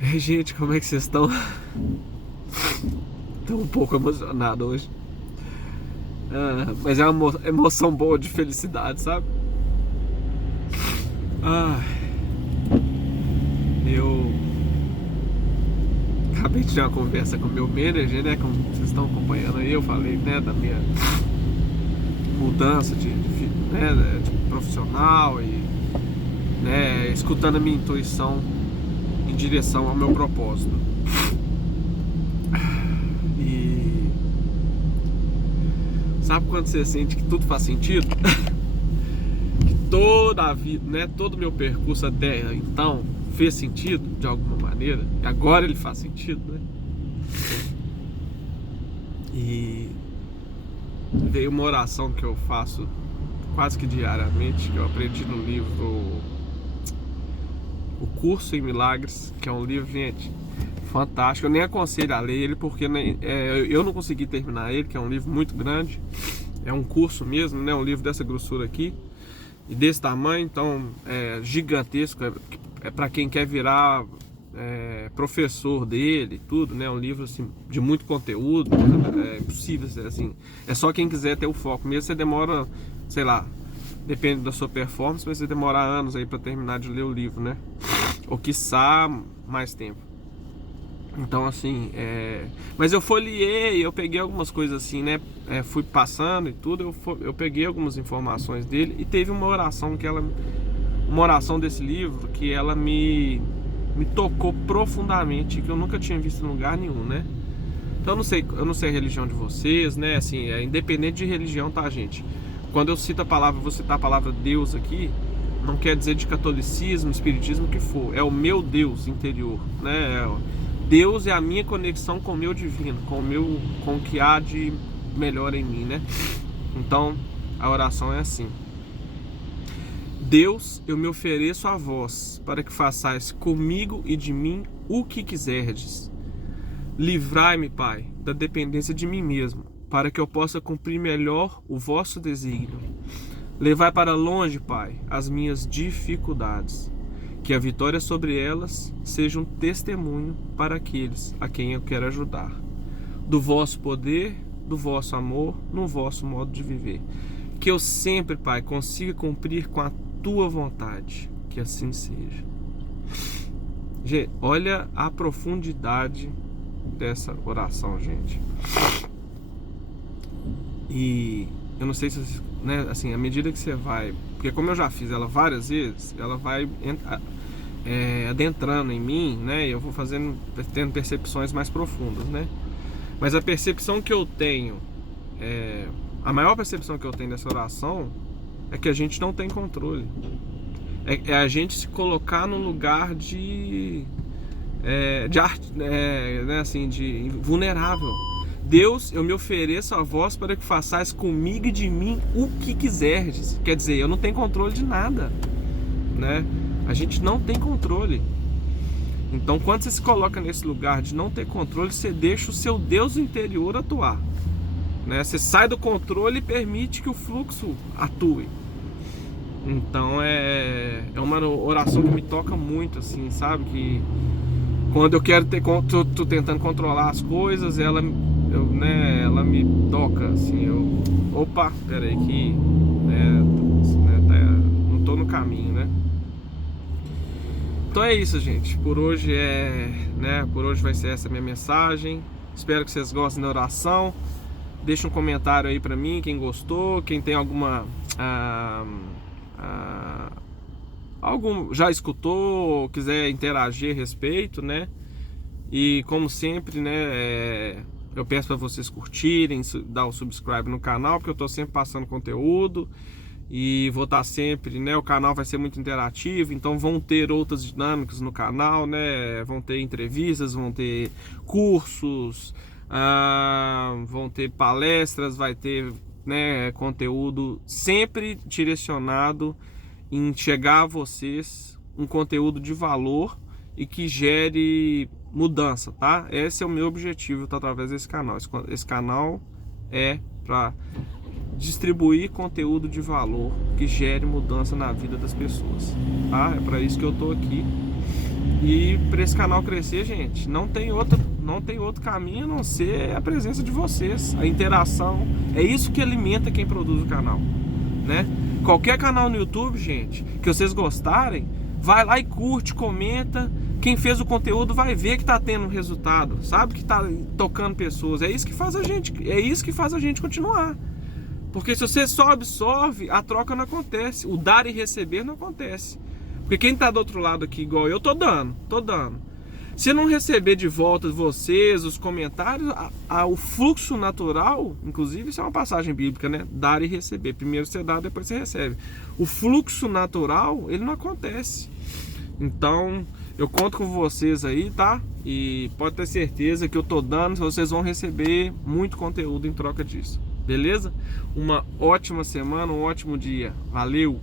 Ei, gente, como é que vocês estão? Tô um pouco emocionado hoje. Mas é uma emoção boa de felicidade, sabe? Ah, eu acabei de ter uma conversa com o meu manager, né? Como vocês estão acompanhando aí, eu falei, né, da minha mudança de profissional e, né, escutando a minha intuição em direção ao meu propósito. E sabe quando você sente que tudo faz sentido? Que toda a vida, né, todo o meu percurso até então fez sentido de alguma maneira, e agora ele faz sentido, né? E veio uma oração que eu faço quase que diariamente, que eu aprendi no livro O Curso em Milagres, que é um livro, gente, fantástico. Eu nem aconselho a ler ele porque eu não consegui terminar ele, que é um livro muito grande. É um curso mesmo, né? Um livro dessa grossura aqui e desse tamanho, então é gigantesco. É para quem quer virar professor dele e tudo, né? Um livro assim, de muito conteúdo. É impossível, assim. É só quem quiser ter o foco mesmo. Você demora, sei lá, depende da sua performance, mas você demora anos aí para terminar de ler o livro, né? Ou quiçá mais tempo. Então, assim, mas eu folheei, eu peguei algumas coisas assim, né? Fui passando e tudo, eu peguei algumas informações dele e teve uma oração uma oração desse livro que ela me tocou profundamente, que eu nunca tinha visto em lugar nenhum, né? Então eu não sei a religião de vocês, né? Assim, é independente de religião, tá, gente? Quando eu cito a palavra, vou citar a palavra Deus aqui, não quer dizer de catolicismo, espiritismo, o que for. É o meu Deus interior, né? Deus é a minha conexão com o meu divino, com o que há de melhor em mim, né? Então, a oração é assim: Deus, eu me ofereço a vós, para que façais comigo e de mim o que quiserdes. Livrai-me, Pai, da dependência de mim mesmo, para que eu possa cumprir melhor o vosso desígnio. Levai para longe, Pai, as minhas dificuldades, que a vitória sobre elas seja um testemunho para aqueles a quem eu quero ajudar. Do vosso poder, do vosso amor, no vosso modo de viver. Que eu sempre, Pai, consiga cumprir com a tua vontade. Que assim seja. Gente, olha a profundidade dessa oração, gente. E eu não sei se, né, assim, à medida que você vai, porque como eu já fiz ela várias vezes, ela vai adentrando em mim, né? Eu vou tendo percepções mais profundas, né? Mas a percepção que eu tenho, a maior percepção que eu tenho dessa oração é que a gente não tem controle. É a gente se colocar num lugar de arte, né, assim, de vulnerável. Deus, eu me ofereço a vós para que façais comigo e de mim o que quiserdes. Quer dizer, eu não tenho controle de nada, né? A gente não tem controle. Então, quando você se coloca nesse lugar de não ter controle, você deixa o seu Deus interior atuar, né? Você sai do controle e permite que o fluxo atue. Então, é uma oração que me toca muito, assim, sabe? Que quando eu quero tô tentando controlar as coisas, ela me toca, assim, opa, peraí que, não tô no caminho, né? Então é isso, gente. Por hoje por hoje vai ser essa a minha mensagem. Espero que vocês gostem da oração. Deixa um comentário aí pra mim, quem gostou, quem tem algum já escutou ou quiser interagir a respeito, né? E como sempre, né, eu peço para vocês curtirem, dar o subscribe no canal, porque eu tô sempre passando conteúdo e vou estar sempre, né, o canal vai ser muito interativo, então vão ter outras dinâmicas no canal, né? Vão ter entrevistas, vão ter cursos, vão ter palestras, vai ter, né, conteúdo sempre direcionado em chegar a vocês um conteúdo de valor e que gere mudança, tá? Esse é o meu objetivo, tá, através desse canal. Esse canal é para distribuir conteúdo de valor que gere mudança na vida das pessoas, tá? É para isso que eu tô aqui. E para esse canal crescer, gente, não tem outro caminho a não ser a presença de vocês, a interação. É isso que alimenta quem produz o canal, né? Qualquer canal no YouTube, gente, que vocês gostarem, vai lá e curte, comenta. Quem fez o conteúdo vai ver que tá tendo resultado, sabe que tá tocando pessoas. É isso que faz a gente continuar. Porque se você só absorve, a troca não acontece. O dar e receber não acontece. Porque quem tá do outro lado aqui, igual eu, tô dando. Se não receber de volta de vocês, os comentários, o fluxo natural, inclusive isso é uma passagem bíblica, né? Dar e receber. Primeiro você dá, depois você recebe. O fluxo natural, ele não acontece. Então, eu conto com vocês aí, tá? E pode ter certeza que eu tô dando, vocês vão receber muito conteúdo em troca disso. Beleza? Uma ótima semana, um ótimo dia. Valeu!